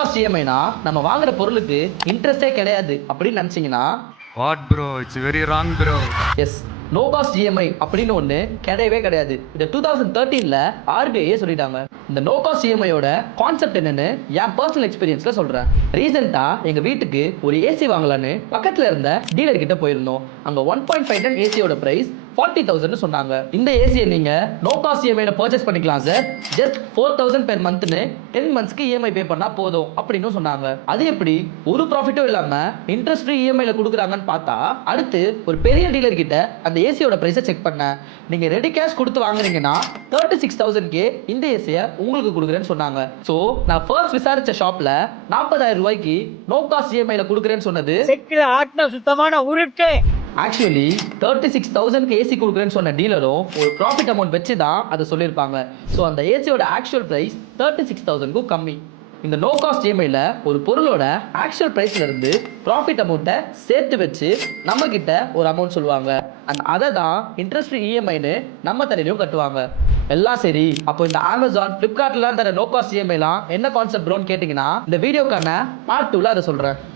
Cost இஎம்ஐனா நம்ம வாங்குற பொருளுக்கு இன்ட்ரெஸ்டே கிடையாது அப்படின்னு நினைச்சீங்கன்னா what bro, it's very wrong bro. Yes, no cost EMI அப்படின்னு ஒன்று கிடையவே கிடையாது. இந்த 2013ல் ஆர்பிஐயே சொல்லிட்டாங்க. இந்த நோ காஸ்ட் இஎம்ஐயோட கான்செப்ட் என்னன்னு என் பர்சனல் எக்ஸ்பீரியன்ஸில் சொல்கிறேன். ரீசெண்டாக எங்கள் வீட்டுக்கு ஒரு ஏசி வாங்கலான்னு பக்கத்தில் இருந்த டீலர் கிட்ட போயிருந்தோம். அங்கே 1.5 டன் ஏசியோட ப்ரைஸ் 40,000 சொன்னாங்க. இந்த ஏசியை நீங்கள் நோ காஸ்ட் இஎம்ஐல பர்ச்சேஸ் பண்ணிக்கலாம் சார், ஜஸ்ட் 4,000 பெர் மந்த்னு 10 மந்த்ஸ்க்கு இஎம்ஐ பே பண்ணால் போதும் அப்படின்னு சொன்னாங்க. அது எப்படி ஒரு ப்ராஃபிட்டும் இல்லாமல் இன்ட்ரெஸ்ட் ஃப்ரீ இஎம்ஐல கொடுக்குறாங்கன்னு பார்த்தா, அடுத்து ஒரு பெரிய டீலர் கிட்ட அந்த ஏசியோட ப்ரைஸை செக் பண்ணேன். நீங்கள் ரெடி கேஷ் கொடுத்து வாங்குறீங்கன்னா 36,000 இந்த ஏசியை உங்களுக்கு கொடுக்குறேன்னு சொன்னாங்க. ஸோ நான் ஃபர்ஸ்ட் விசாரிச்ச ஷாப்பில் 40,000 ரூபாய்க்கு நோ காஸ்ட் இஎம்ஐல கொடுக்குறேன்னு சொன்னது சுத்தமான உருட்டு. ஆக்சுவலி 36,000 ஏசி கொடுக்குறேன்னு சொன்ன டீலரும் ஒரு ப்ராஃபிட் அமௌண்ட் வச்சு தான் அதை சொல்லியிருப்பாங்க. ஸோ அந்த ஏசியோட ஆக்சுவல் ப்ரைஸ் 36,000க்கும் கம்மி. இந்த நோ காஸ்ட் இஎம்ஐல ஒரு பொருளோட ஆக்சுவல் ப்ரைஸ்ல இருந்து ப்ராஃபிட் அமௌண்ட்டை சேர்த்து வச்சு நம்ம கிட்ட ஒரு அமௌண்ட் சொல்லுவாங்க. அண்ட் அதை தான் இன்ட்ரெஸ்ட் ஃப்ரீ இஎம்ஐன்னு நம்ம தரையிலையும் கட்டுவாங்க. எல்லாம் சரி, அப்போ இந்த அமேசான் ஃப்ளிப்கார்ட்லாம் தர நோ காஸ்ட் இஎம்ஐலாம் என்ன கான்செப்ட் ப்ரோன்னு கேட்டிங்கன்னா இந்த வீடியோக்கான பார்ட் 2ல அதை சொல்கிறேன்.